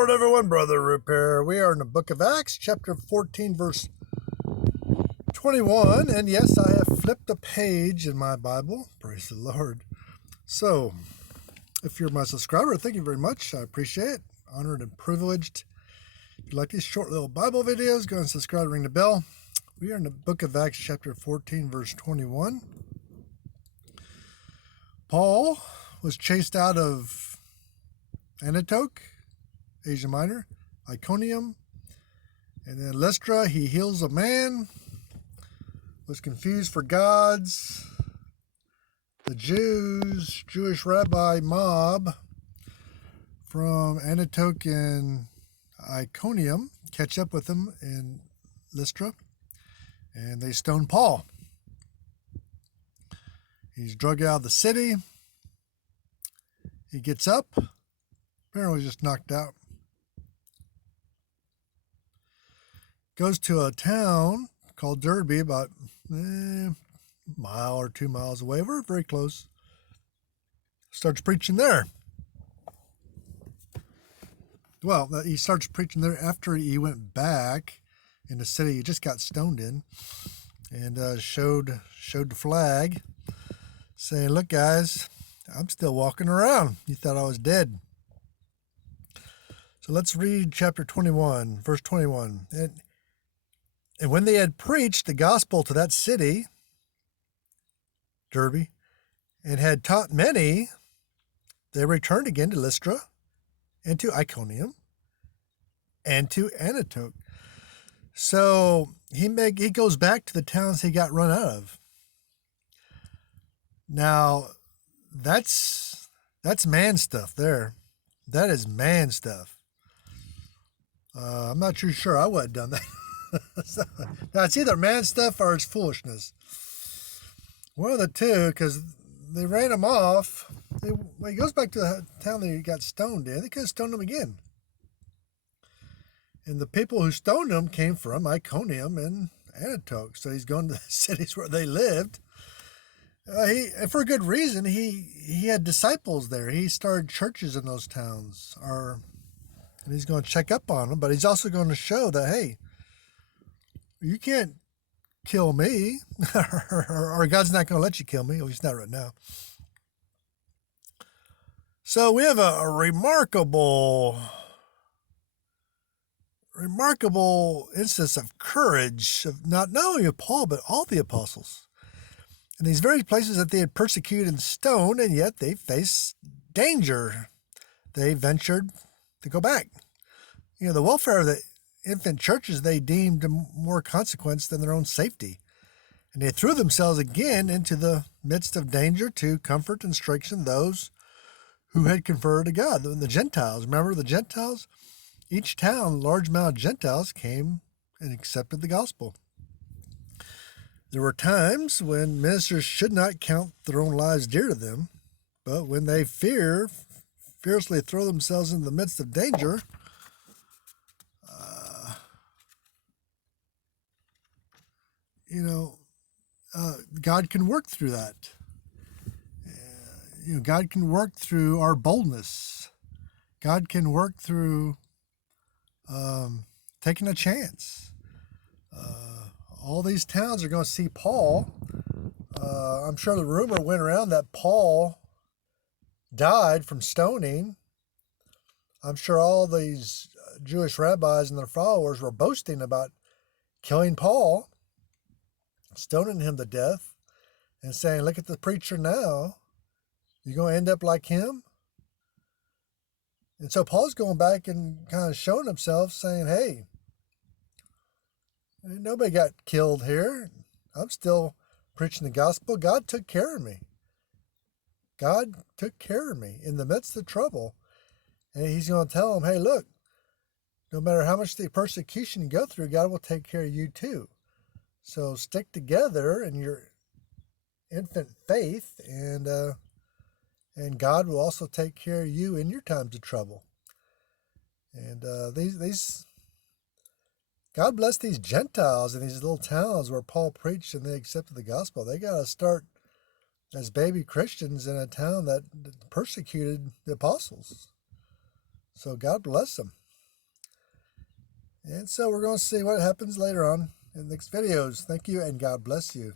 Lord, everyone. Brother Roop here. We are in the book of Acts, chapter 14, verse 21. And yes, I have flipped a page in my Bible. Praise the Lord. So, if you're my subscriber, thank you very much. I appreciate it. Honored and privileged. If you like these short little Bible videos, go and subscribe and ring the bell. We are in the book of Acts, chapter 14, verse 21. Paul was chased out of Antioch, Asia Minor, Iconium, and then Lystra. He heals a man, was confused for gods. The Jewish rabbi mob from Antioch and Iconium catch up with him in Lystra, and they stone Paul. He's drugged out of the city. He gets up, apparently just knocked out. Goes to a town called Derby, about a mile or 2 miles away. We're very close. Starts preaching there. Well, he starts preaching there after he went back in the city he just got stoned in, and showed the flag, saying, "Look, guys, I'm still walking around. You thought I was dead." So let's read chapter 21, verse 21. And when they had preached the gospel to that city, Derby, and had taught many, they returned again to Lystra and to Iconium and to Antioch. So he goes back to the towns he got run out of. Now, that's man stuff there. That is man stuff. I'm not too sure I would have done that. So, now, it's either man stuff or it's foolishness. One of the two, because they ran him off. When he goes back to the town that he got stoned in, they could have stoned him again. And the people who stoned him came from Iconium and Antioch. So he's going to the cities where they lived. For a good reason, he had disciples there. He started churches in those towns, and he's going to check up on them. But he's also going to show that, hey, you can't kill me, or God's not going to let you kill me. At least not right now. So we have a remarkable instance of courage of not only of Paul, but all the apostles. In these very places that they had persecuted and stoned, and yet they faced danger. They ventured to go back. The welfare of the infant churches they deemed more consequence than their own safety. And they threw themselves again into the midst of danger to comfort and strengthen those who had converted to God. The Gentiles, remember the Gentiles? Each town, large amount of Gentiles came and accepted the gospel. There were times when ministers should not count their own lives dear to them, but when they fiercely throw themselves in the midst of danger, God can work through that. God can work through our boldness. God can work through taking a chance. All these towns are going to see Paul. I'm sure the rumor went around that Paul died from stoning. I'm sure all these Jewish rabbis and their followers were boasting about killing Paul, stoning him to death, and saying, "Look at the preacher now. You're going to end up like him." And so Paul's going back and kind of showing himself, saying, "Hey, nobody got killed here. I'm still preaching the gospel. God took care of me. God took care of me in the midst of trouble." And he's going to tell them, "Hey, look, no matter how much the persecution you go through, God will take care of you too. So stick together in your infant faith, and God will also take care of you in your times of trouble." And these God bless these Gentiles in these little towns where Paul preached and they accepted the gospel. They got to start as baby Christians in a town that persecuted the apostles. So God bless them. And so we're going to see what happens later on in the next videos. Thank you, and God bless you.